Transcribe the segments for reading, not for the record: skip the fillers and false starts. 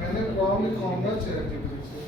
मैंने प्रॉब्लम लिखाऊंगा chat GPT से।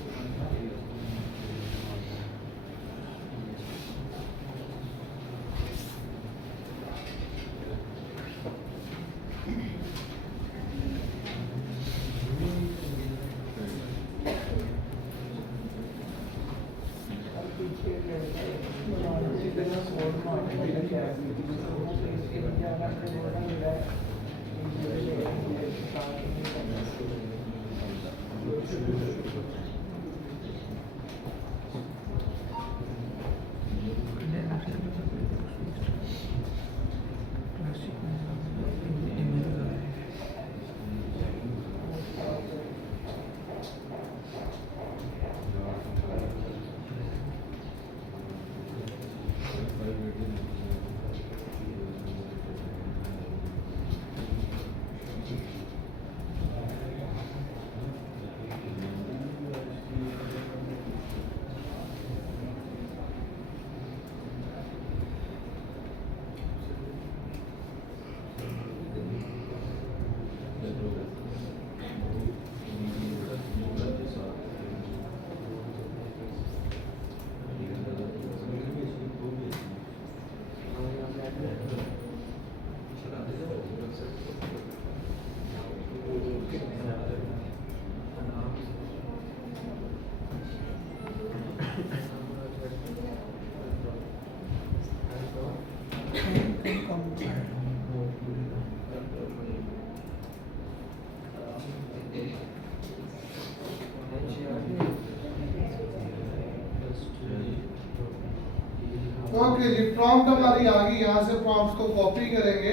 ओके जी, प्रॉम्प्ट हमारी आ गई। यहाँ से प्रॉम्प्ट को कॉपी करेंगे,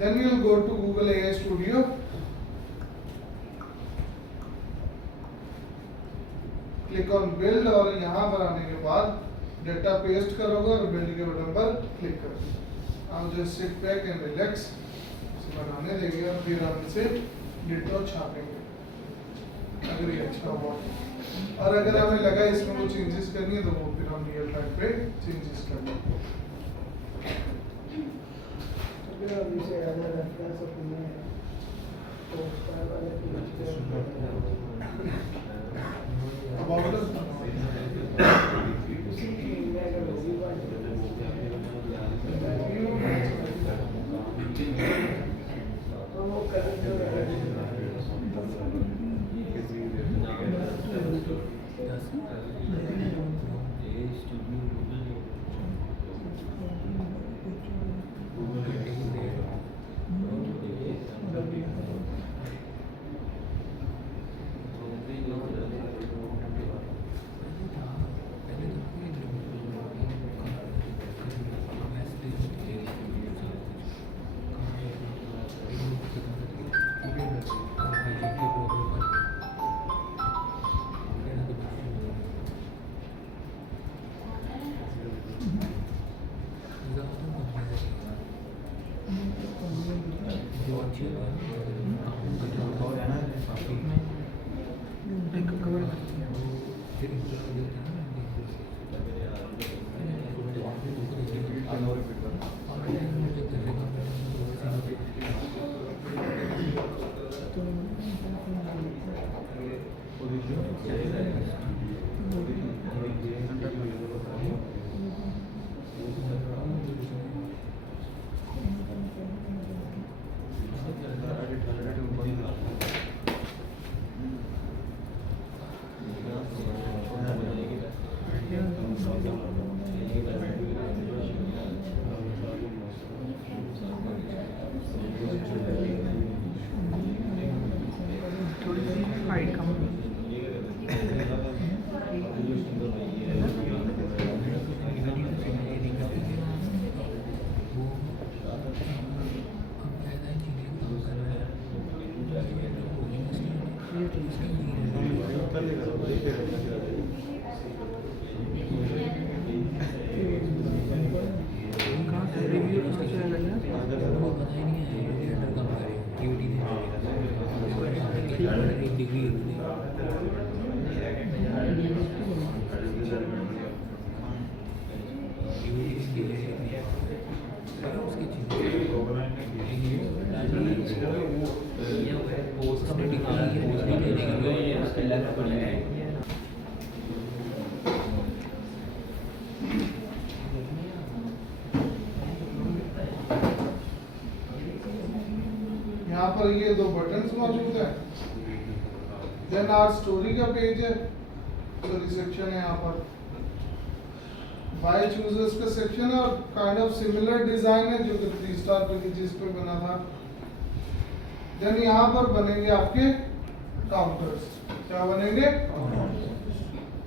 then we will go to Google AI studio. Click on build और यहाँ पर आने के बाद डेटा पेस्ट करोगे और बिल्ड के बटन पर क्लिक करोगे। आप just sit back and relax, इसे बनाने देंगे और फिर हम इसे डिटो छापेंगे अगर ये अच्छा हुआ। और अगर हमें लगा इसमें कुछ चेंजेस करनी है तो वो फिर हम रियल टाइम पे चेंजेस कर लेंगे। डिग्री यहाँ पर ये दो बटन्स मौजूद है। देन आर स्टोरी का पेज है, स्टोरी सेक्शन है यहाँ पर। बाय चूजर्स का सेक्शन है और काइंड ऑफ सिमिलर डिजाइन है जो कि 3 स्टार पैकेजेस पे बना था। देन यहाँ पर बनेंगे आपके काउंटर्स। क्या बनेंगे?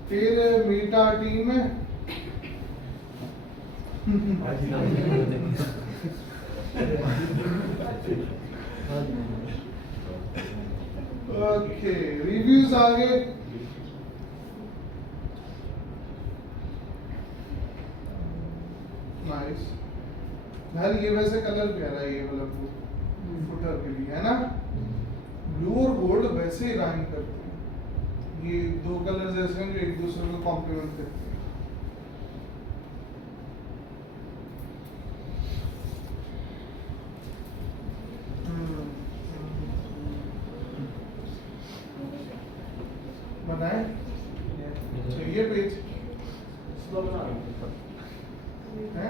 फिर मीट आवर टीम में ओके, रिव्यूज आगे। नाइस यार, ये वैसे कलर प्यारा है ये वाला ब्लू फुटर के लिए, है ना? ब्लू और गोल्ड वैसे ही राइम करते हैं। ये दो कलर्स ऐसे हैं जो एक दूसरे को कॉम्प्लीमेंट करते हैं। बनाए चाहिए पेज है?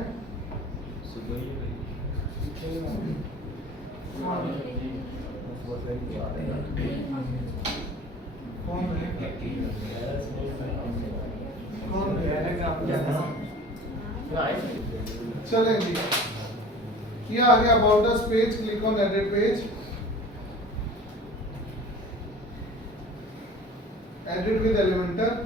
कौन है? कौन है? चलें जी, ये आ गया about us page. Click on edit page, edit with Elementor.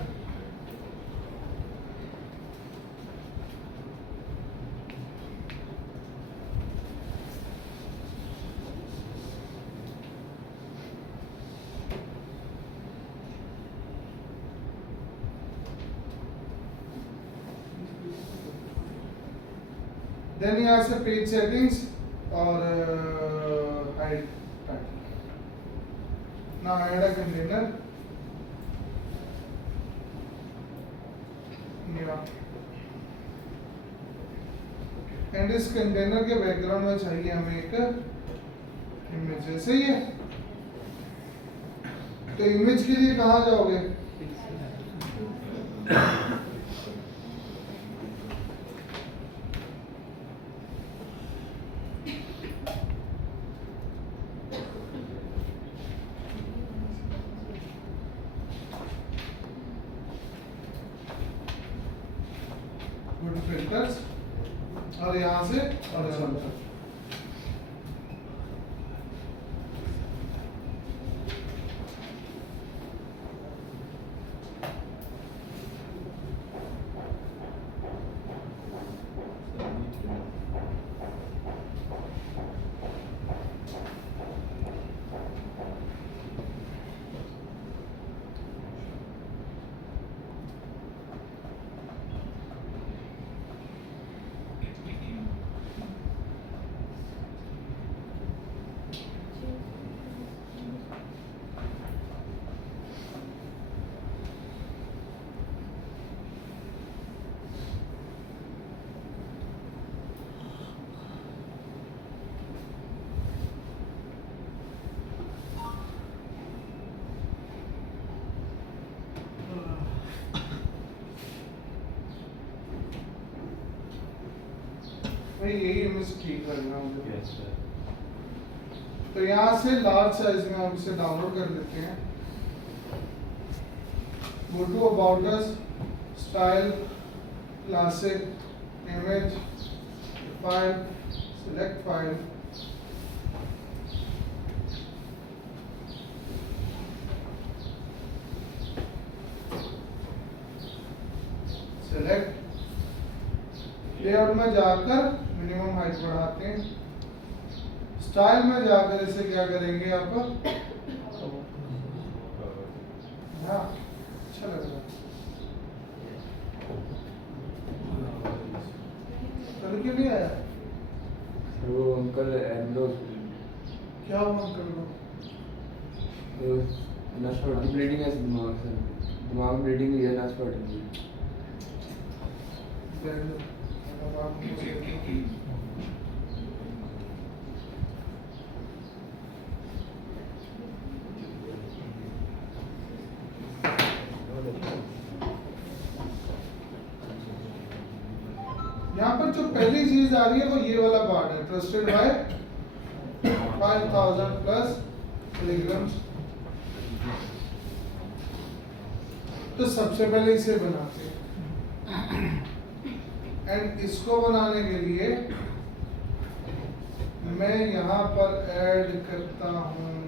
Then यहाँ से पेज सेटिंग्स और हाइड ना ऐड अ कंटेनर। एंड इस कंटेनर के बैकग्राउंड में चाहिए हमें एक इमेज, जैसे ही है। तो इमेज के लिए कहाँ जाओगे? फिल्टर्स और यहाँ से हॉरिजॉन्टल। भाई यही इमेज ठीक लगना मुझे। तो यहाँ से लार्ज साइज में हम इसे डाउनलोड कर लेते हैं। Go to about us, style, classic, image, file, select file, select. Layout में जाकर मिनिमम हाइट बढ़ाते हैं। स्टाइल में जाकर इसे क्या करेंगे आप? हाँ, अच्छा लग रहा है। कल क्यों नहीं आया? वो अंकल एंडो क्या हुआ अंकल को? नस फट ब्लीडिंग है दिमाग से, दिमाग में ब्लीडिंग हुई है, नस फट गई। यहाँ पर जो पहली चीज आ रही है वो ये वाला पार्ट है, ट्रस्टेड बाय 5000 प्लस मिलीग्राम्स। तो सबसे पहले इसे बनाते हैं, एंड इसको बनाने के लिए मैं यहाँ पर ऐड करता हूँ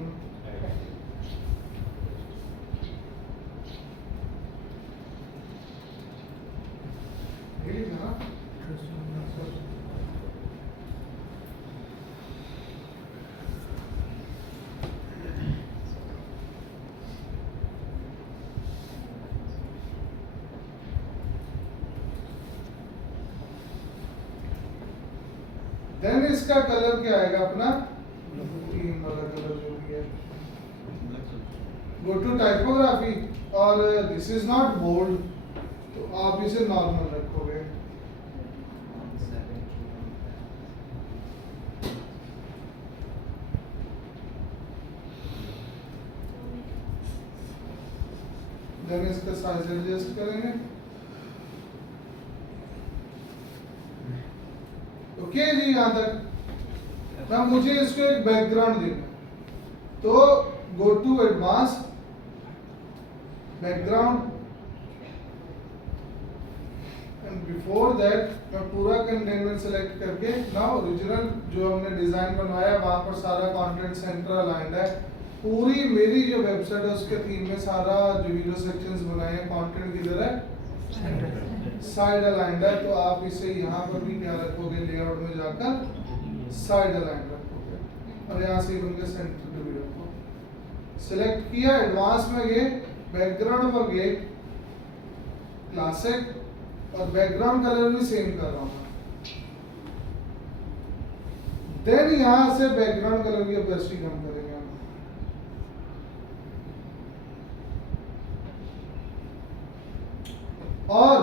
देन इसका कलर क्या आएगा अपना ग्रीन वाला कलर जो भी है। गो टू टाइपोग्राफी, और दिस इज नॉट बोल्ड, तो आप इसे नॉर्मल रखोगे। देन इसका साइज एडजस्ट करेंगे। ओके जी, यहाँ तक। अब मुझे इसको एक बैकग्राउंड देना, तो go to advance background, and before that मैं पूरा कंटेनर सेलेक्ट करके ना ओरिजिनल जो हमने डिजाइन बनवाया वहां पर सारा कंटेंट सेंटर अलाइंड है। पूरी मेरी जो वेबसाइट है उसके थीम में सारा जो वीडियो सेक्शंस बनाए हैं कंटेंट किधर है, साइड अलाइंड है। तो आप इसे यहाँ पर भी क्या रखोगे, लेआउट में जाकर साइड अलाइंड रखोगे, और यहाँ से उनके सेंटर पे भी रखो। सिलेक्ट किया, एडवांस में गए, बैकग्राउंड पर गए, क्लासिक, और बैकग्राउंड कलर भी सेम कर रहा हूँ। देन यहाँ से बैकग्राउंड कलर की ओपेसिटी कम करेंगे हम। और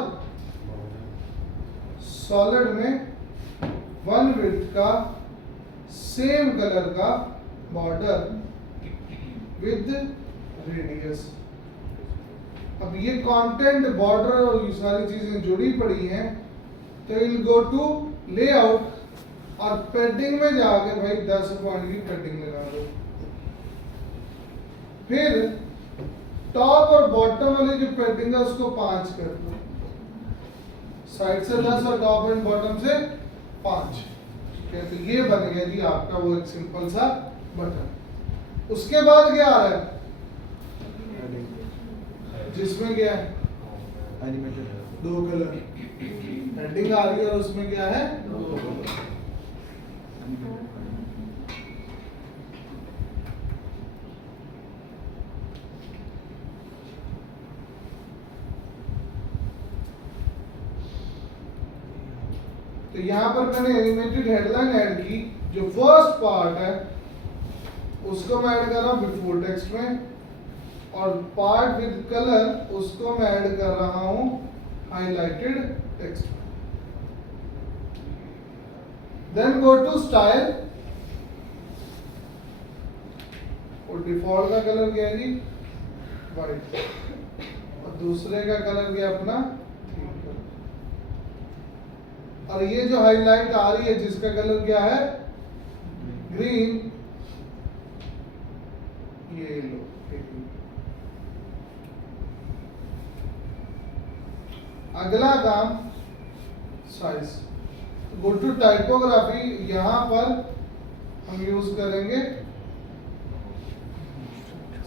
सॉलिड में 1 विड्थ का सेम कलर का बॉर्डर विद रेडियस। अब ये कंटेंट, बॉर्डर और ये सारी चीजें जुड़ी पड़ी हैं, तो विल गो टू लेआउट, और पैडिंग में जाकर भाई 10 पॉइंट की पैडिंग लगा दो। फिर टॉप और बॉटम वाली जो पैडिंग है उसको 5 कर दो, साइड से 10 और टॉप एंड बॉटम से 5। ठीक है, तो ये बन गया जी आपका वो एक सिंपल सा बटन। उसके बाद क्या आ रहा है, जिसमें क्या है 2 कलर हेडिंग आ रही है, और उसमें क्या है 2 कलर। तो यहाँ पर मैंने एनिमेटेड हेडलाइन ऐड की, जो फर्स्ट पार्ट है उसको मैं ऐड कर रहा हूँ बिफोर टेक्स्ट में, और पार्ट विद कलर उसको मैं ऐड कर रहा हूँ हाईलाइटेड टेक्स्ट में। देन गो टू स्टाइल, और डिफॉल्ट का कलर क्या है जी व्हाइट, और दूसरे का कलर क्या अपना, और ये जो हाईलाइट आ रही है जिसका कलर क्या है ग्रीन, ये लो। अगला काम साइज, गो टू टाइपोग्राफी, यहां पर हम यूज करेंगे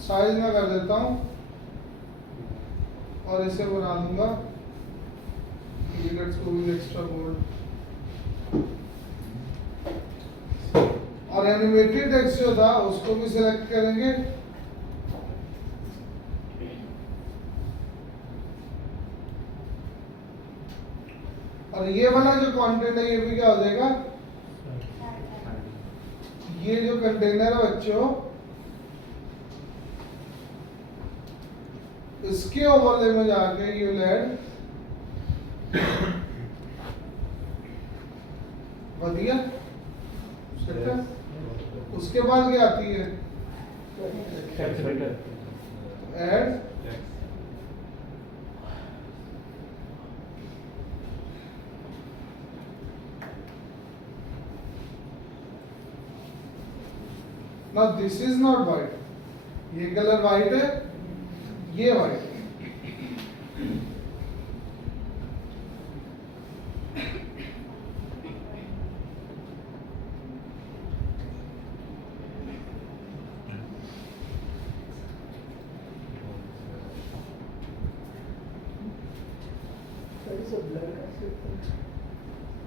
साइज में कर देता हूं, और इसे बना दूंगा let's go with extra bold. और एनिमेटेड टेक्स्ट जो था उसको भी सिलेक्ट करेंगे, और ये वाला जो कंटेंट है ये भी क्या हो जाएगा, ये जो कंटेनर है बच्चों इसके ओवरले में जाके यू ऐड बढ़िया ठीक है। उसके बाद क्या आती है add now this is not white, ये कलर white है, ये white है।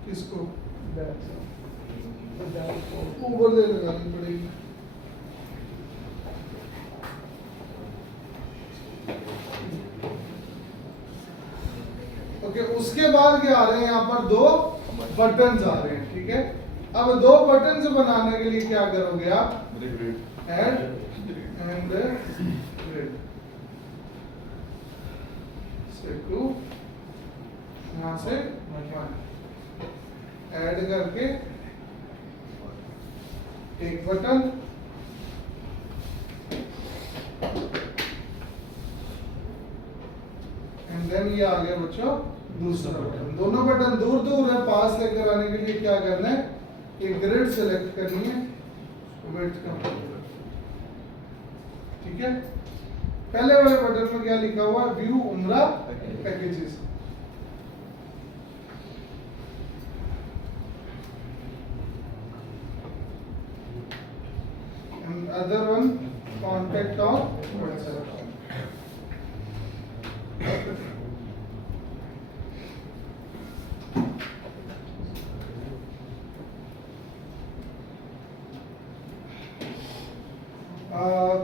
किसको ऊपर दे लगानी पड़ेगी। ओके उसके बाद क्या आ रहे हैं यहाँ पर दो बटन्स आ रहे हैं ठीक है। अब दो बटन्स बनाने के लिए क्या करोगे आप ऐड एंड ग्रिड से टू यहाँ से ऐड करके एक बटन एंड देन ये आ गया बच्चों दूसरा बटन। दोनों बटन दूर दूर है, पास लेकर आने के लिए क्या करना है एक ग्रिड सेलेक्ट करनी है विड्थ का ठीक है। पहले वाले बटन में क्या लिखा हुआ है व्यू उमरा packages and other one contact on WhatsApp।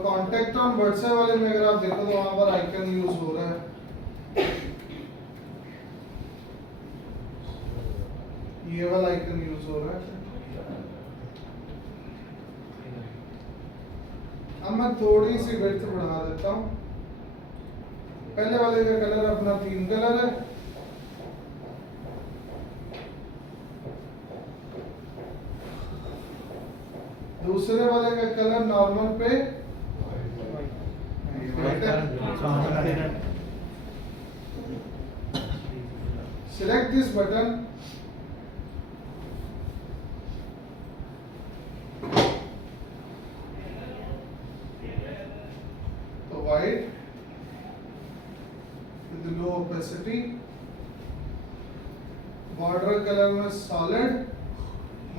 Contact on WhatsApp वाले में अगर आप देखो तो वहां पर आइकन यूज हो रहा है, ये वाला आइकन यूज हो रहा है। अब मैं थोड़ी सी विड्थ बढ़ा देता हूं। पहले वाले का कलर अपना 3 कलर है, दूसरे वाले का कलर नॉर्मल पे सिलेक्ट दिस बटन तो white with low opacity, border colour में सॉलिड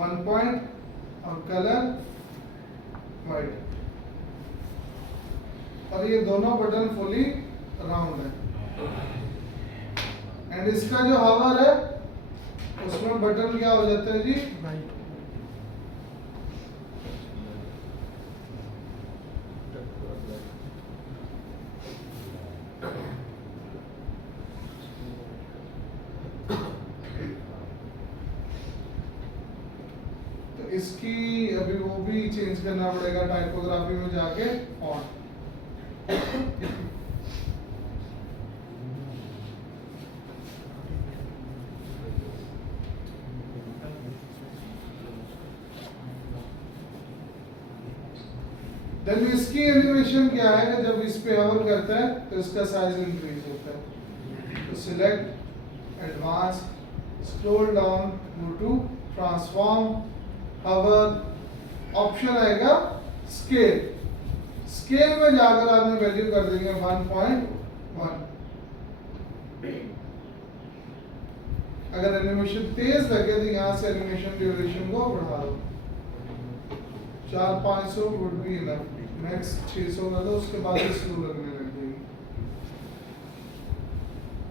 1 पॉइंट और कलर वाइट, और ये दोनों बटन फुली राउंड है। एंड इसका जो हवर है उसमें बटन क्या हो जाता है जी तो इसकी अभी वो भी चेंज करना पड़ेगा टाइपोग्राफी में जाके फॉन्ट। देन इसकी एनिमेशन क्या है कि जब इस पे हवर करता है तो इसका साइज इंक्रीज होता है। तो select advance, scroll down, go to transform, hover, option आएगा स्केल। स्केल में जाकर आपने वैल्यू कर देंगे 1.1। अगर एनिमेशन तेज लगे तो यहाँ से एनिमेशन ड्यूरेशन को बढ़ा दो, 400-500 वुड बी इनफ। नेक्स्ट 600 कर दो, उसके बाद स्लो लगने लग जाएगी।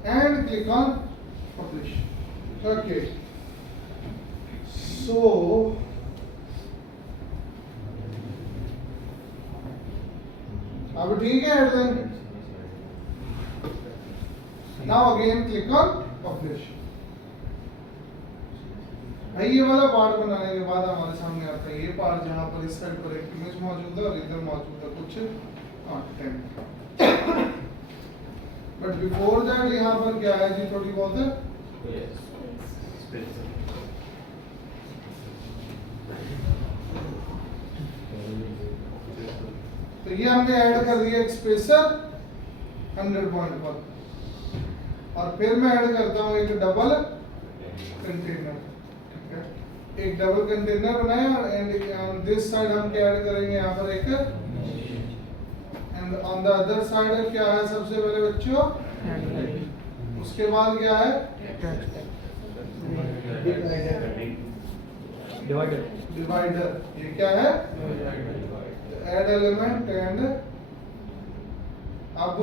And click on publish. Okay so अब ठीक है। Then now again click on publish. भाई ये वाला पार्ट बनाने के बाद हमारे सामने आता है ये पार्ट जहां पर इस साइड पर एक इमेज मौजूद है और इधर मौजूद है कुछ कंटेंट। बट बिफोर दैट यहाँ पर क्या है जी, थोड़ी बहुत तो ये हमने ऐड कर दिया एक स्पेसर 100 पॉइंट पर, और फिर मैं ऐड करता हूँ एक डबल कंटेनर। ठीक है, एक डबल कंटेनर बनाया, एंड ऑन दिस साइड हम क्या ऐड करेंगे, यहाँ पर एक, and on the other side क्या है सबसे पहले बच्चों, उसके बाद क्या है, डिवाइडर। ये क्या है, ऐड एलिमेंट, एंड अब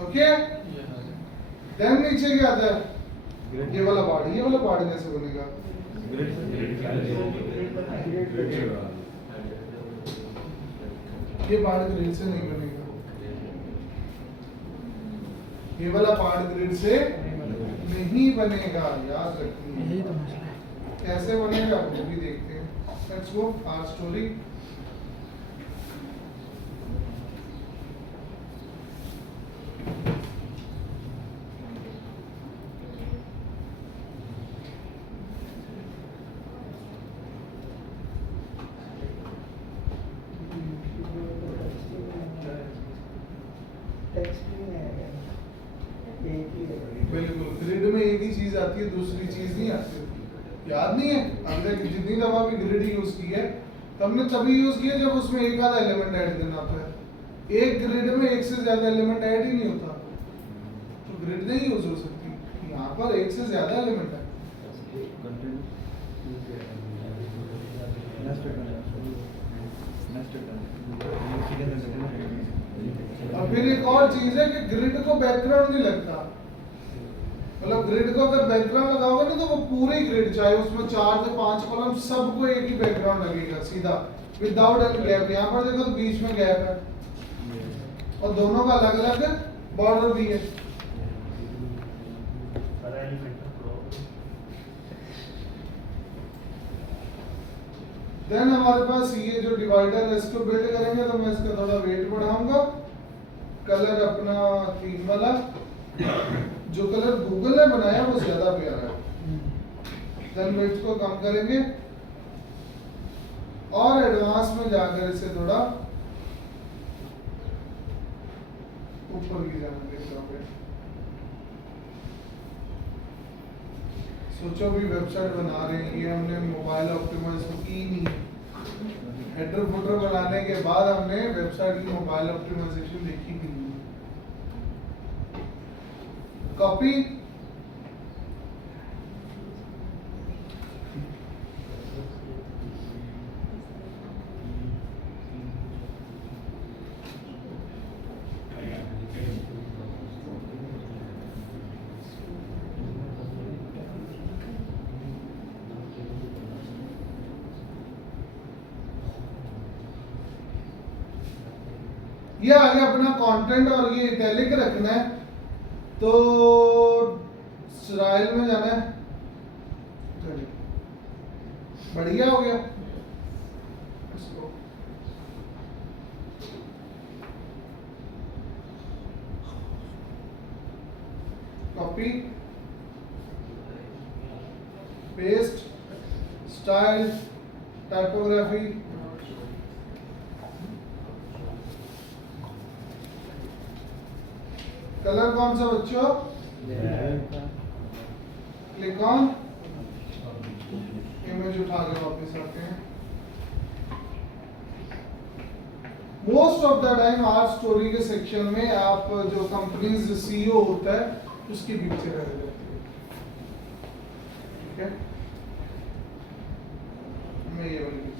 ओके, देन नीचे क्या आता है, ये वाला पार्ट, ये वाला पार्ट कैसे बनेगा, ये पार्ट ग्रिड से नहीं बनेगा, ये वाला पार्ट ग्रिड से नहीं बनेगा, याद रखिए। कैसे बनेगा वो भी देखते हैं। Let's go our story. बिल्कुल, ग्रिड में एक ही चीज आती है, दूसरी चीज नहीं आती। याद नहीं है, हमने जितनी दफा भी ग्रिड यूज की है, तो हमने तभी यूज किया जब उसमें एक आधा एलिमेंट ऐड करना था। एक ग्रिड में एक से ज्यादा एलिमेंट ऐड ही नहीं होता, तो ग्रिड नहीं यूज हो सकती। यहाँ पर एक से ज्यादा एलिमेंट है। और फिर एक और चीज है कि ग्रिड को बैकग्राउंड नहीं लगता। मतलब ग्रिड को अगर बैकग्राउंड लगाओगे ना, तो वो पूरी ग्रिड, चाहे उसमें 4 से 5 कॉलम, सबको एक ही बैकग्राउंड लगेगा सीधा, विदाउट एनी गैप। यहाँ पर देखो तो बीच में गैप है, और दोनों का अलग अलग बॉर्डर भी है। देन हमारे पास ये जो डिवाइडर है, इसको बिल्ड करेंगे, तो मैं इसका थोड़ा वेट बढ़ाऊंगा। कलर अपना थीम वाला, जो कलर गूगल ने बनाया वो ज्यादा प्यारा है। देन वेट को कम करेंगे, और एडवांस में जाकर इसे थोड़ा ऊपर की जाने देंगे। सोचो भी वेबसाइट बना रहे हैं, ये हमने मोबाइल ऑप्टिमाइज की नहीं। हेडर फुटर बनाने के बाद हमने वेबसाइट की मोबाइल ऑप्टिमाइजेशन देखी भी नहीं। कॉपी, ये आगे अपना कंटेंट, और ये इटैलिक रखना है, तो स्टाइल में जाना है। बढ़िया हो गया। इसको copy, paste, style, typography, colour कौन सा बच्चों, क्लिक ऑन, इमेज उठा के वापस आते हैं। Most of the time art story के सेक्शन में आप जो कंपनीज सीईओ होता है उसकी पिक्चर रह जाती है। ठीक है, मैं ये वाली पिक्चर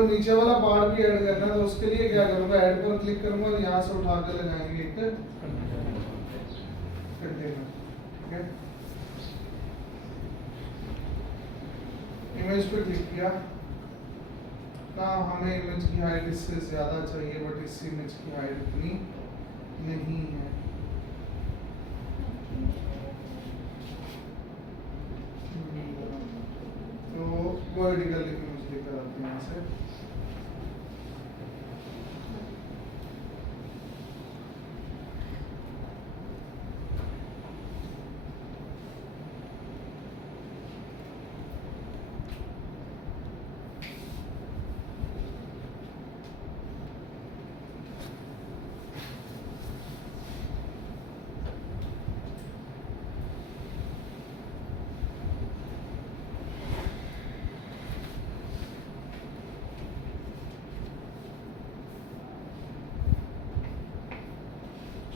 को नीचे वाला पार्ट भी ऐड करना है, तो उसके लिए क्या करूंगा, ऐड पर क्लिक करूंगा और यहाँ से उठा के लगाएंगे एक कंटेनर। ठीक है, इमेज पे क्लिक किया ना, हमें इमेज की हाइट इससे ज्यादा चाहिए, बट इस इमेज की हाइट इतनी नहीं है। तो वर्टिकल इमेज लेकर आते हैं यहाँ से।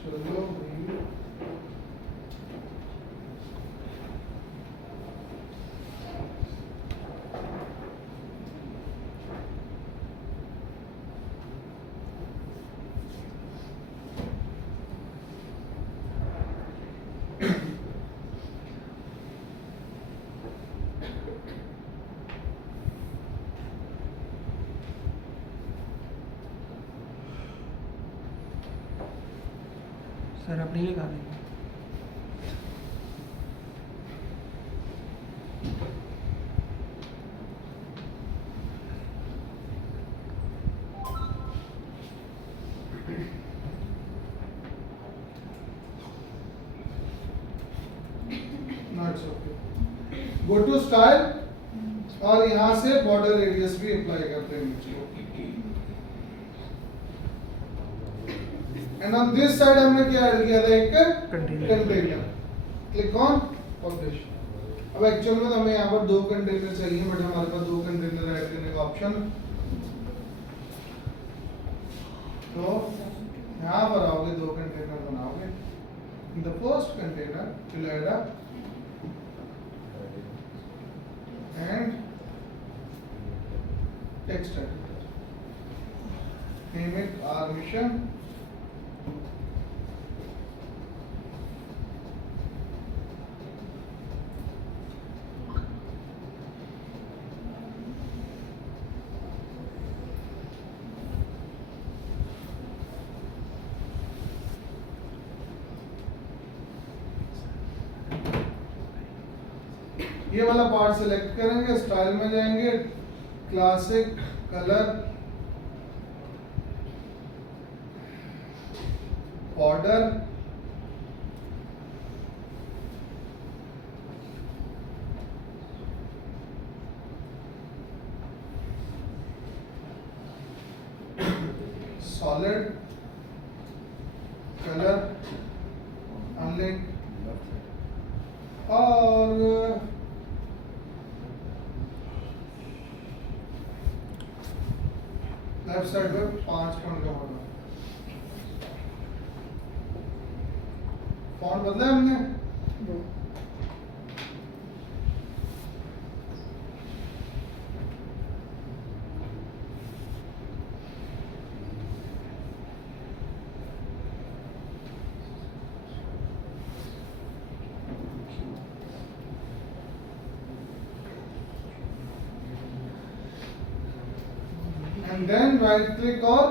चलो भाई, सर अपनी लगा देंगे। गो टू स्टाइल और यहाँ से बॉर्डर रेडियस भी अप्लाई करते हैं मुझको। एंड ऑन दिस साइड हमने क्या ऐड किया था, एक कंटेनर। Click on publish. अब एक्चुअल में तो हमें यहाँ पर 2 कंटेनर चाहिए, बट हमारे पास 2 कंटेनर ऐड करने का ऑप्शन, तो यहाँ पर आओगे 2 कंटेनर बनाओगे। In the first container you'll add a and text editor. Name it our mission. ये वाला पार्ट सिलेक्ट करेंगे, स्टाइल में जाएंगे, classic colour border, solid colour unlink, और लेफ्ट साइड पे 5 पॉइंट का बटन। फॉन्ट बदला है हमने, and then right click और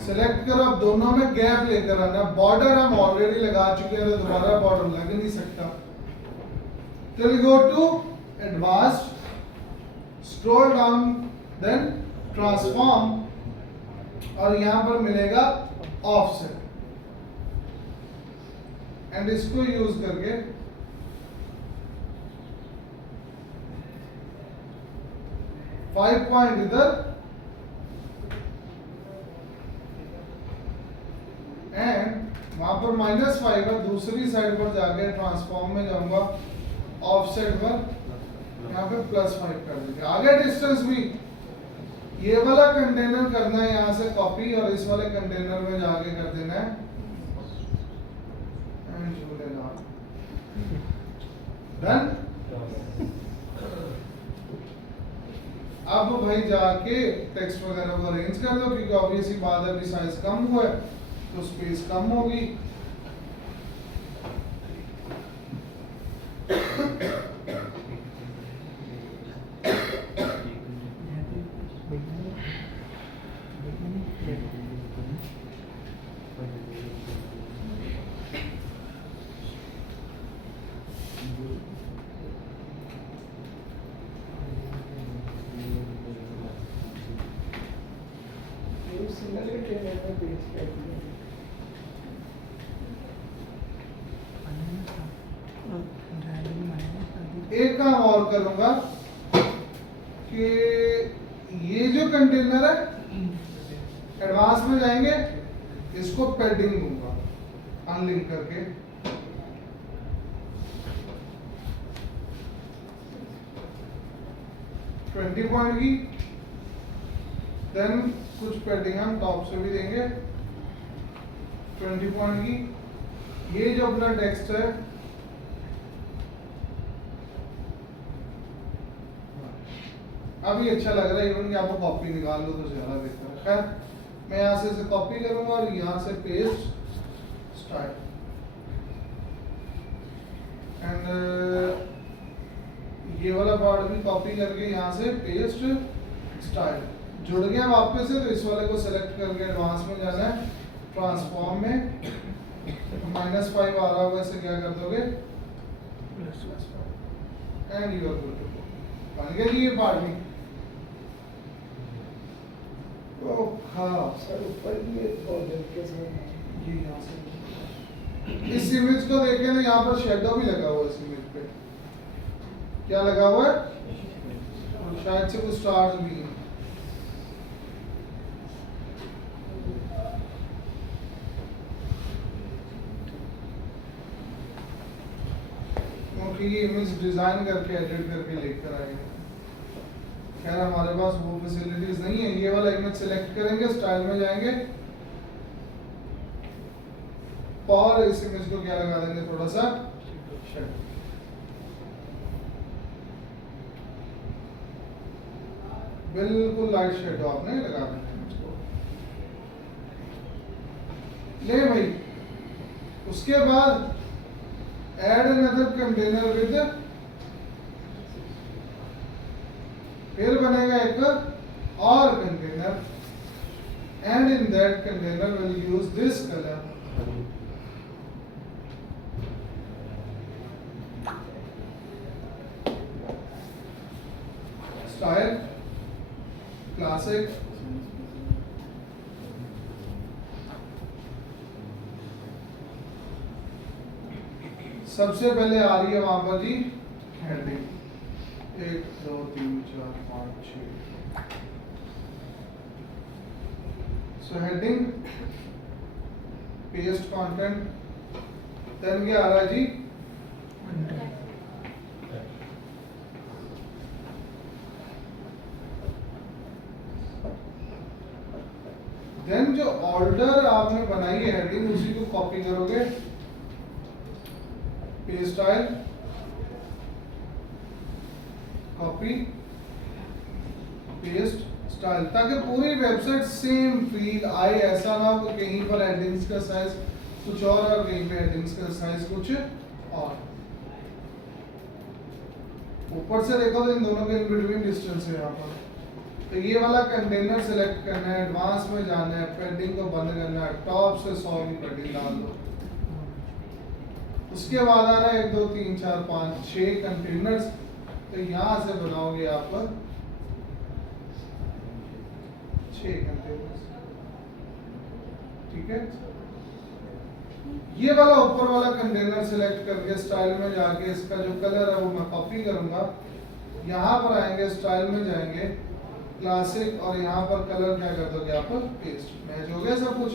सेलेक्ट करो। अब दोनों में गैप लेकर आना। बॉर्डर हम ऑलरेडी लगा चुके हैं, तो दोबारा बॉर्डर लग नहीं सकता। Till go to advanced, scroll down, then transform, और यहां पर मिलेगा ऑफसेट, एंड इसको यूज करके फाइव पॉइंट इधर एंड वहां पर -5 है, दूसरी साइड पर जाके ट्रांसफॉर्म में जाऊंगा, ऑफसेट पर यहाँ पे +5 कर दीजिए। आगे डिस्टेंस भी ये वाला कंटेनर करना है यहाँ से कॉपी, और इस वाले कंटेनर में जाके कर देना है डन। अब भाई जाके टेक्स्ट वगैरह को अरेंज कर दो, क्योंकि ऑब्वियसली बात है अभी साइज कम हुआ है तो स्पेस कम होगी। एक काम और करूंगा कि ये जो कंटेनर है एडवांस में जाएंगे, इसको पैडिंग दूंगा अनलिंक करके। ट्वेंटी पॉइंट की, देन कुछ पैडिंग हम टॉप से भी देंगे 20 पॉइंट की। ये जो अपना टेक्स्ट है अभी अच्छा लग रहा है, इवन कि आपको कॉपी निकाल लो तो ज्यादा बेहतर है। खैर मैं यहाँ से इसे कॉपी करूंगा और यहाँ से पेस्ट स्टाइल एंड ये वाला पार्ट भी कॉपी करके यहाँ से पेस्ट स्टाइल जुड़ गया वापस से। तो इस वाले को सेलेक्ट करके एडवांस में जाना है, ट्रांसफॉर्म में -5 आ रहा होगा, इसे क्या कर दोगे and you are good to go. बन गया जी ये पार्ट भी। सर ऊपर भी ये यहाँ से इस इमेज को देखें तो यहाँ पर शेडो भी लगा हुआ है। इस इमेज पे क्या लगा हुआ है, और शायद से कुछ स्टार्स भी हैं। क्योंकि ये इमेज डिजाइन करके एडिट करके लेकर आएंगे। खैर हमारे पास वो फैसिलिटीज नहीं है। ये वाला इमेज सेलेक्ट करेंगे, स्टाइल में जाएंगे और इस इमेज को क्या लगा देंगे, थोड़ा सा शेडो। बिल्कुल लाइट शेडो आपने लगा देना इसको। ले भाई, उसके बाद ऐड अनदर कंटेनर विद, फिर बनेगा एक और container and in that container will use this colour. Style classic, सबसे पहले आ रही है वहां पर जी heading 1 2 3 4 5 6। So heading paste content, then क्या आ रहा है जी देन जो ऑर्डर आपने बनाई है हेडिंग उसी को कॉपी करोगे, paste style copy paste style, ताकि पूरी वेबसाइट सेम फील आए। ऐसा ना हो कहीं पर हेडिंग्स का साइज कुछ और कहीं पे हेडिंग्स का साइज कुछ और। ऊपर से देखो तो इन दोनों के इन बिटवीन डिस्टेंस है यहाँ पर। तो ये वाला कंटेनर सेलेक्ट करना है, एडवांस में जाना है, पैडिंग को बंद करना है, टॉप से 100 की पैडिंग डाल दो। उसके बाद आ रहा है 1 2 3 4 5 6 कंटेनर्स। तो यहाँ से बनाओगे आप 6 कंटेनर्स, ठीक है। ये वाला ऊपर वाला कंटेनर सेलेक्ट करके स्टाइल में जाके इसका जो कलर है वो मैं कॉपी करूंगा। यहाँ पर आएंगे, स्टाइल में जाएंगे, क्लासिक, और यहाँ पर कलर क्या कर दोगे आप पेस्ट। मैच हो गया सब कुछ।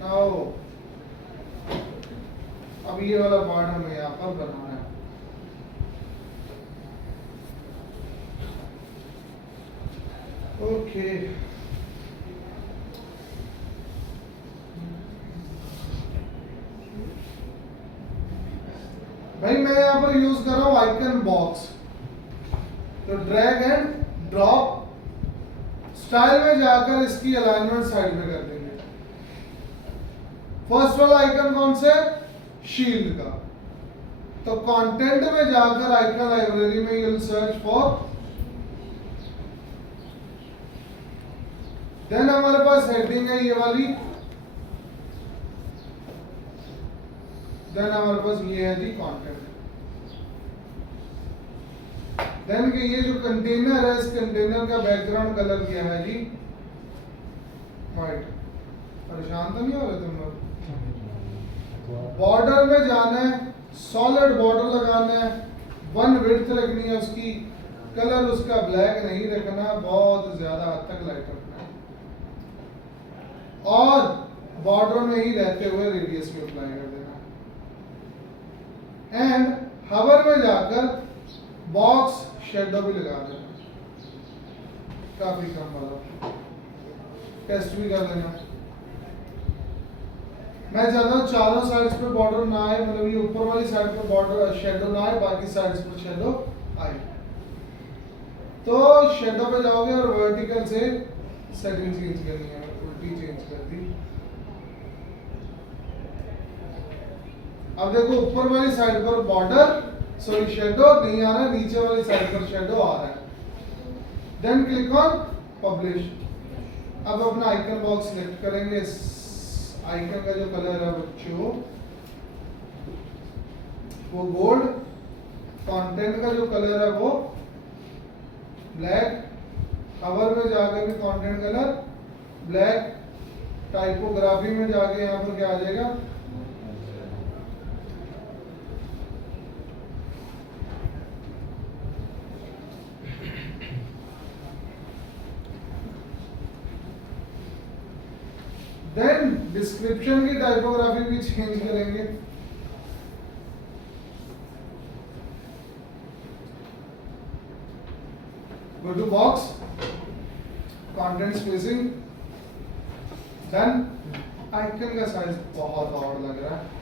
नाउ अब ये वाला पार्ट हमें यहाँ पर बनाना है। ओके भाई मैं यहाँ पर यूज कर रहा हूँ आइकन बॉक्स, तो ड्रैग एंड ड्रॉप स्टाइल में जाकर इसकी अलाइनमेंट साइड में कर देंगे। फर्स्ट वाला आइकन कौन से, शील्ड का, तो कंटेंट में जाकर आइकन लाइब्रेरी में you will search for, then हमारे पास हेडिंग है ये वाली, देन हमारे पास ये है जी कंटेंट, देन कि ये जो कंटेनर है इस कंटेनर का बैकग्राउंड कलर क्या है जी, व्हाइट। परेशान तो नहीं हो रहे तुम लोग। बॉर्डर में जाना है, सॉलिड बॉर्डर लगाना है, 1 विड्थ रखनी है उसकी, कलर उसका ब्लैक नहीं रखना, बहुत ज्यादा हद तक लाइट रखना है, और बॉर्डर में ही रहते हुए रेडियस भी अप्लाई कर देना। एंड हवर में जाकर बॉक्स शेडो भी लगा देना, काफी कम वाला, टेस्ट भी कर लेना। मैं चाहता हूँ चारों साइड्स पे बॉर्डर ना आए, मतलब ये ऊपर वाली साइड पे बॉर्डर शेडो ना आए, बाकी साइड्स पर शेडो आए। तो शेडो पे जाओगे और वर्टिकल से सेटिंग चेंज करनी है, उल्टी चेंज कर दी। अब देखो ऊपर वाली साइड पर बॉर्डर सॉरी शेडो नहीं आ रहा है, नीचे वाली साइड पर शेडो आ रहा है। Then click on publish. अब अपना आइकन बॉक्स सिलेक्ट करेंगे, आइकन का जो कलर है बच्चों वो गोल्ड, कंटेंट का जो कलर है वो ब्लैक, कवर में जाके भी कंटेंट कलर ब्लैक, टाइपोग्राफी में जाके यहाँ पर क्या आ जाएगा, देन डिस्क्रिप्शन की टाइपोग्राफी भी चेंज करेंगे। Go to box, content spacing, done. Icon का साइज बहुत और लग रहा है,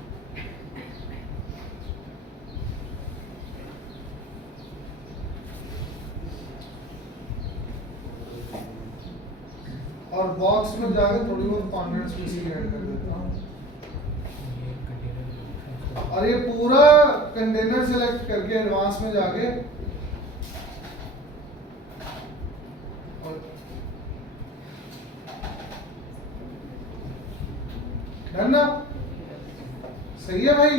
और बॉक्स में जाकर थोड़ी बहुत कंटेंट स्पेसिंग ऐड कर देता हूँ, और ये पूरा कंटेनर सेलेक्ट करके एडवांस में जाके डन ना, सही है भाई।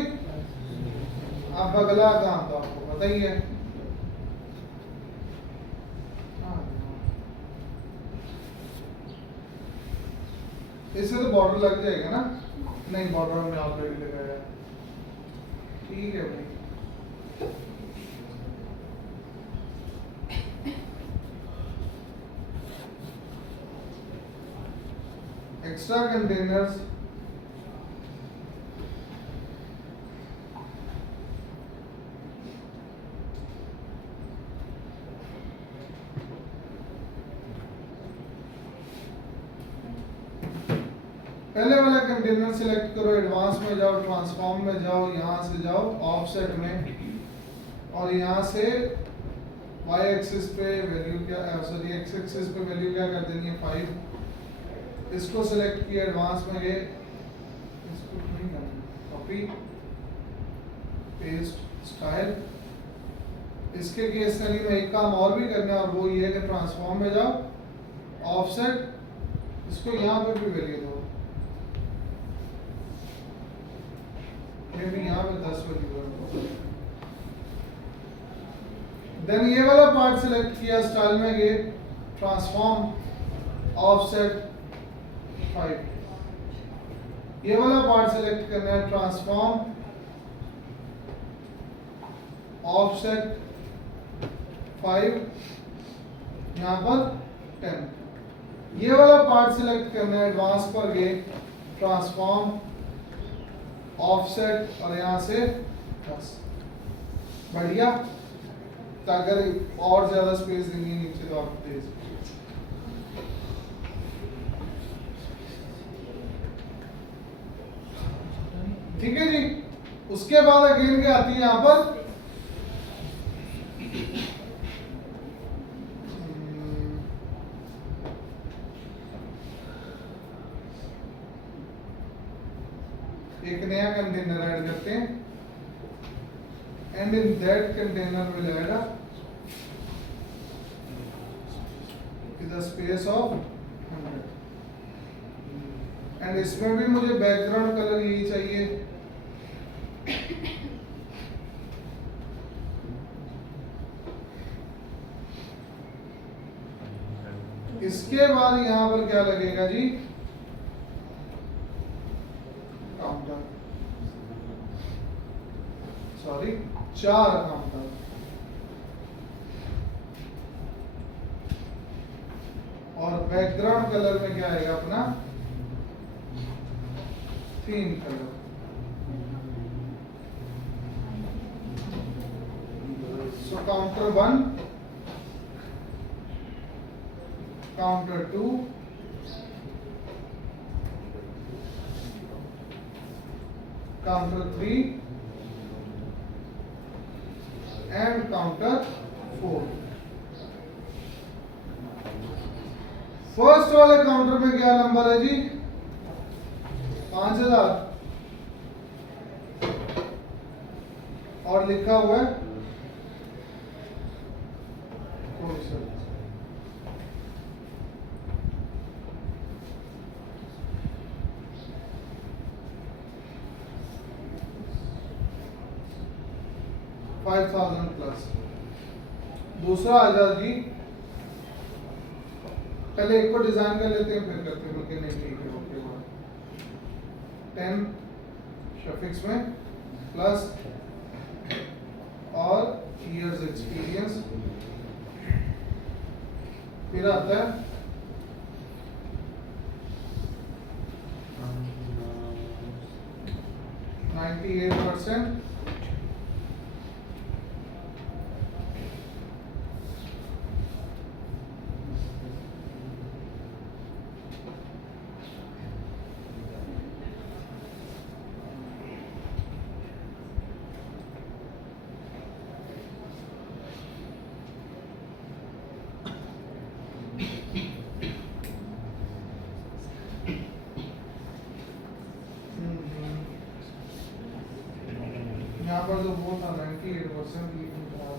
अब अगला काम तो आपको पता ही है, इससे तो बॉर्डर लग जाएगा ना, नहीं बॉर्डर हमने ऑलरेडी लगाया, ठीक है भाई। एक्स्ट्रा कंटेनर्स, पहले वाला कंटेनर सिलेक्ट करो, एडवांस में जाओ, ट्रांसफॉर्म में जाओ, यहाँ से जाओ ऑफसेट में, और यहाँ से y एक्सिस पे वैल्यू क्या, सॉरी x एक्सिस पे वैल्यू क्या कर देनी है 5। इसको सिलेक्ट किया एडवांस में, ये इसको नहीं करना, कॉपी पेस्ट स्टाइल। इसके केस स्टडी में एक काम और भी करना है, और वो ये है कि ट्रांसफॉर्म में जाओ, ऑफसेट, इसको यहाँ पे भी वैल्यू दो, ये भी यहाँ पे 10 वैल्यू दो। देन ये वाला पार्ट सिलेक्ट किया स्टाइल में, ये ट्रांसफॉर्म ऑफसेट 5। ये वाला पार्ट सिलेक्ट करना है, ट्रांसफॉर्म ऑफसेट 5, यहाँ पर 10। ये वाला पार्ट सिलेक्ट करना है एडवांस पर गए, ट्रांसफॉर्म ऑफसेट, और यहाँ से 10। बढ़िया, तो अगर और ज्यादा स्पेस देनी है नीचे तो आप दे सकते हैं। ठीक है जी। उसके बाद अगेन क्या आती है यहाँ पर, एक नया कंटेनर ऐड करते हैं, and in that container will add the space of 100, and इसमें भी मुझे बैकग्राउंड कलर यही चाहिए। इसके बाद यहां पर क्या लगेगा जी, काउंटर, सॉरी 4 काउंटर, और बैकग्राउंड कलर में क्या आएगा अपना theme colour. So counter 1, counter 2, counter 3 and counter 4। First वाले काउंटर पे क्या नंबर है जी, 5000, और लिखा हुआ है कोई सर्विस। प्लस। दूसरा आ जाए जी, पहले एक को डिजाइन कर लेते हैं फिर करते हैं, बल्कि नहीं ठीक है, ओके बात। 10 सफिक्स में प्लस और इयर्स एक्सपीरियंस, फिर आता है 98%, यहाँ पर जो वो था 98% लिखने का है।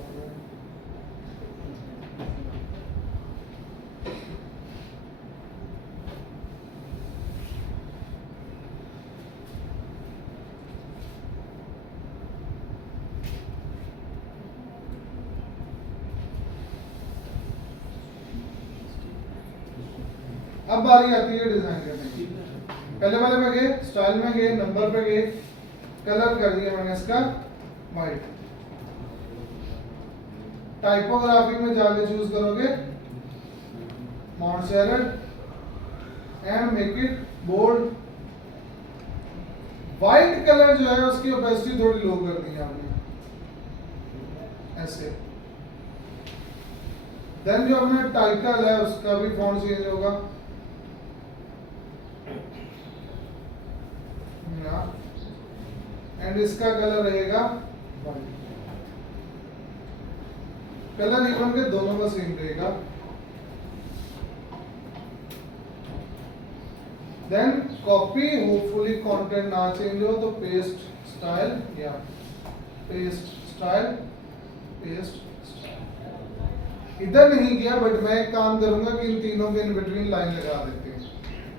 अब बारी आती है डिजाइन करने की। पहले वाले में गए, स्टाइल में गए, नंबर पे गए, कलर कर दिया मैंने इसका व्हाइट। टाइपोग्राफी में जाके चूज करोगे Montserrat and make it bold. White colour जो है उसकी ओपेसिटी थोड़ी लो कर दी आपने ऐसे। देन जो अपना टाइटल है उसका भी फॉन्ट चेंज होगा, एंड इसका कलर रहेगा व्हाइट। कलर इवन के दोनों का सेम रहेगा। देन कॉपी, होपफुली कंटेंट ना चेंज हो तो पेस्ट स्टाइल, या पेस्ट स्टाइल, पेस्ट स्टाइल। इधर नहीं किया, बट मैं एक काम करूंगा कि इन तीनों के इन बिटवीन लाइन लगा देते हैं।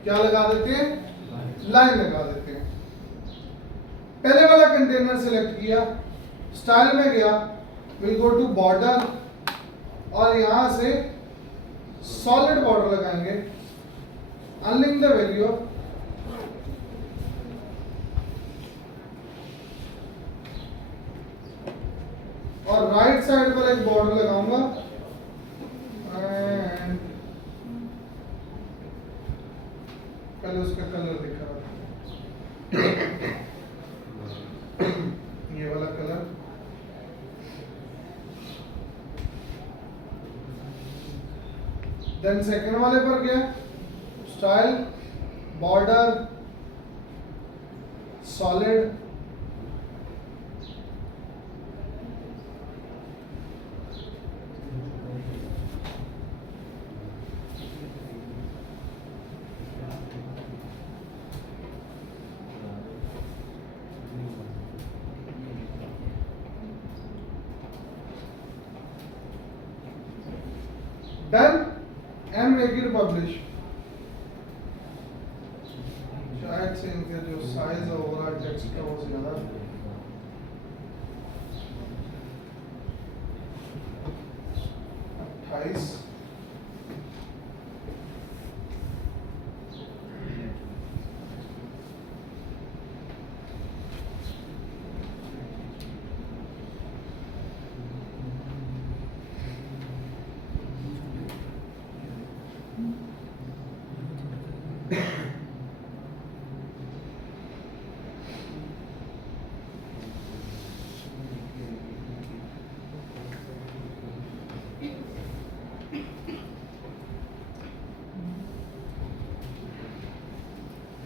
क्या लगा देते हैं? लाइन लगा देते हैं। पहले वाला कंटेनर सिलेक्ट किया, स्टाइल में गया, विल गो टू बॉर्डर, और यहां से सॉलिड बॉर्डर लगाएंगे, अनलिंक द वैल्यू, और राइट साइड पर एक बॉर्डर लगाऊंगा, एंड पहले उसका कलर दिखा रहा था ये वाला कलर। देन सेकंड वाले पर गया, style, border, solid, done and make it publish. शायद से इनके जो साइज है ओवरऑल टेक्स्ट का वो ज्यादा 28।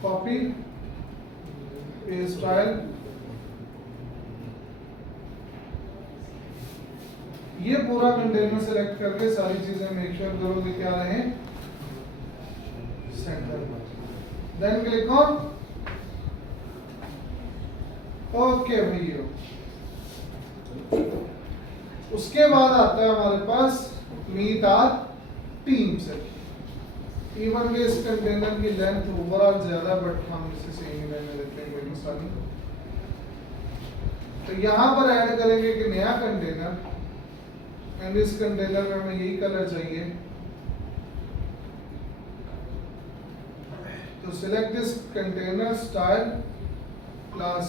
कॉपी पेज स्टाइल, ये पूरा कंटेनर सेलेक्ट करके सारी चीजें मेक श्योर करोगे क्या रहे सेंटर पर। देन क्लिक ऑन ओके भैया। उसके बाद आता है हमारे पास meet our team section. Even के इस कंटेनर की लेंथ ओवरऑल ज्यादा बट हम इसे सेम ही रहने देते हैं, कोई मसला नहीं। तो यहाँ पर ऐड करेंगे कि नया कंटेनर एंड इस कंटेनर में हमें यही कलर चाहिए। तो select this container style class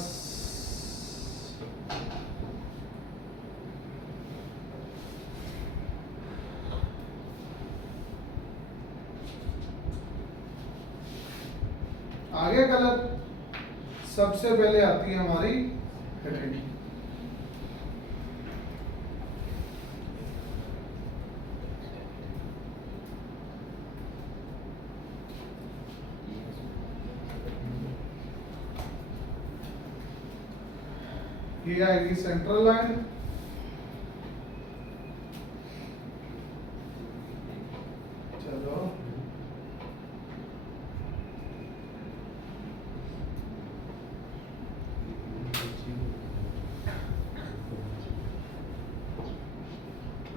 आगे कलर। सबसे पहले आती है हमारी हेडिंग। ये आएगी सेंट्रल लाइन। चलो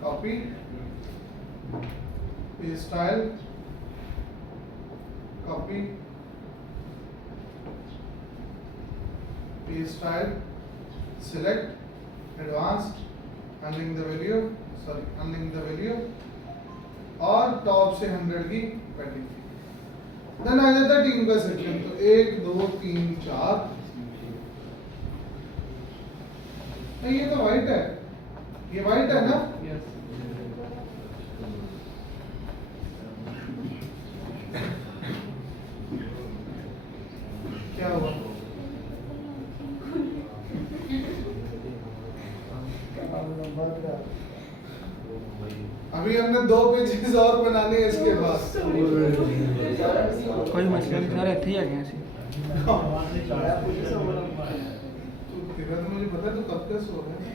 copy paste style, copy paste style, select advanced unlink the value, unlink the value और टॉप से 100 की पैडिंग। देन आ जाता है टीम का सेक्शन। तो 1 2 3 4। ये तो व्हाइट है, ये व्हाइट है ना। क्या हुआ? अभी हमने 2 पेजेस और बनाने हैं इसके बाद। कोई मसला नहीं सर, ਇੱਥੇ ਹੀ आ गए ਅਸੀਂ। तो मुझे पता है तू कब का सो रहा है।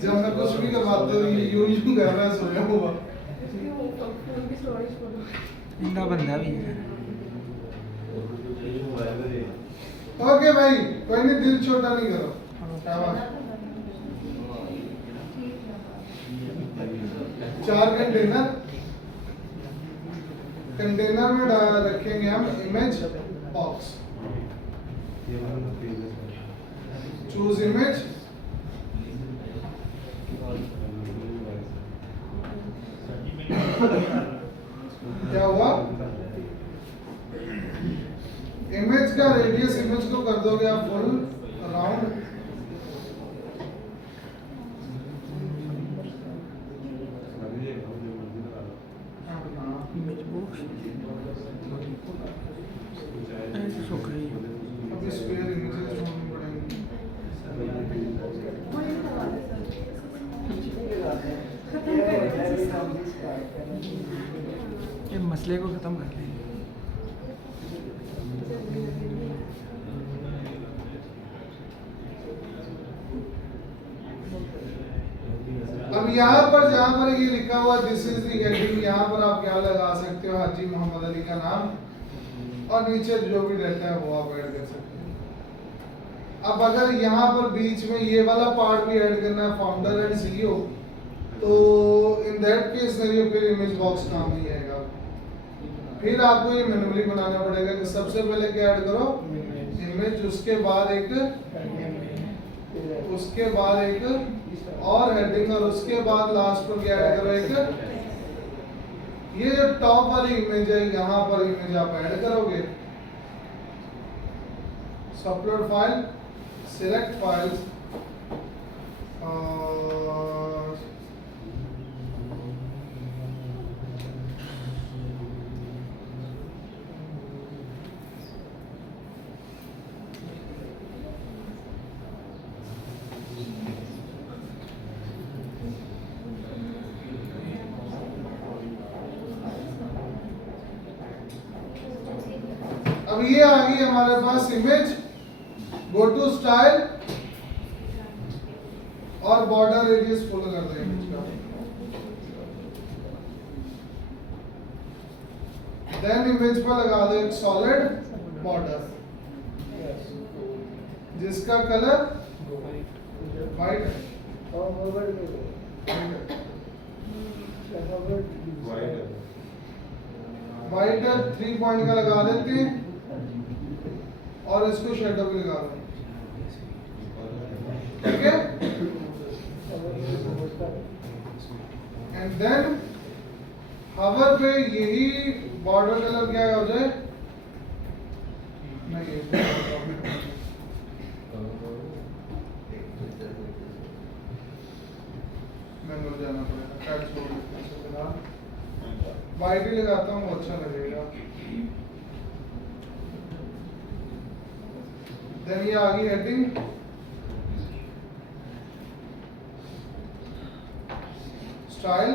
जब मैं कुछ भी करवाता हूँ ये यूं कर रहा है सोया हुआ। इनका बंदा भी है। ओके भाई, कोई नहीं, दिल छोटा नहीं करो। शाबाश। 4 कंटेनर। कंटेनर में रखेंगे हम इमेज बॉक्स। Choose image. क्या हुआ? इमेज का रेडियस, इमेज को कर दोगे आप फुल राउंड। इमेज बॉक्स ऐसे सुख रही है। अभी स्क्वायर इमेजेस ढूंढनी पड़ेंगी। ये मसले को खत्म कर लेंगे। अब यहाँ पर जहाँ पर ये लिखा हुआ दिस इज दी हेडिंग, यहाँ पर आप क्या लगा सकते हो? हाजी मोहम्मद अली का नाम और नीचे जो भी रहता है वो आप ऐड कर सकते हो। अब अगर यहाँ पर बीच में ये वाला पार्ट भी ऐड करना है, फाउंडर एंड सीईओ, तो इन दैट केस मेरी फिर इमेज बॉक्स काम नहीं आएगा। फिर आपको ये मैन्युअली बनाना पड़ेगा कि सबसे पहले क्या ऐड करो इमेज, उसके बाद एक और हेडिंग, और उसके बाद लास्ट पर क्या ऐड करो एक, ये जो टॉप वाली इमेज है यहाँ पर इमेज आप ऐड करोगे। अपलोड फाइल, सिलेक्ट फाइल्स, अब ये आ गई हमारे पास इमेज। गो टू स्टाइल और बॉर्डर रेडियस फुल कर दें इमेज का। देन इमेज पर लगा दो एक सॉलिड बॉर्डर जिसका कलर व्हाइट है। व्हाइट 3 पॉइंट का लगा देते हैं और इसको शेडो भी लगा दो, ठीक है। एंड देन हवर पे यही बॉर्डर कलर क्या हो जाए, नहीं मैनुअल जाना पड़ेगा, व्हाइट ही लगाता हूँ, अच्छा लगेगा। देन ये आ गई हेडिंग, स्टाइल,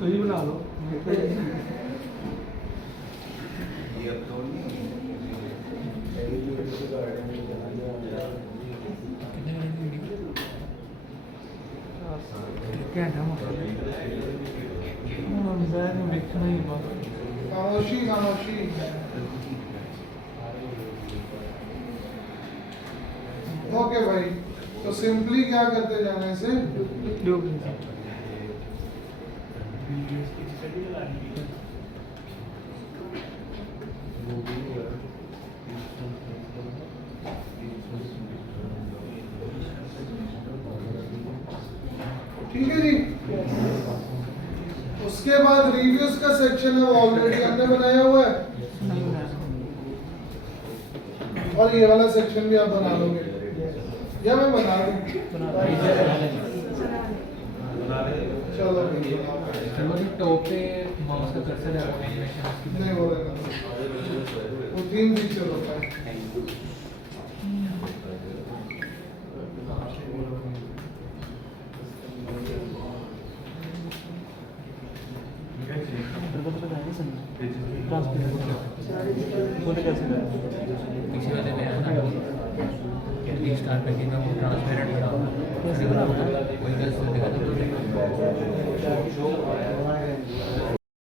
तो ये बना लो। क्या है खामोशी खामोशी। ओके भाई, तो सिंपली क्या करते जाने से ठीक है जी। उसके बाद रिव्यूज का सेक्शन है, वो ऑलरेडी हमने बनाया हुआ है, और ये वाला सेक्शन भी आप बना लोगे या मैं बना दूं? चलो टॉप पे माउस का कर्सर है, नहीं हो रहा, वो 3 पिक्चर होता है। पीछे वाले में स्टार पैकिंग का वो ट्रांसपेरेंट था, वही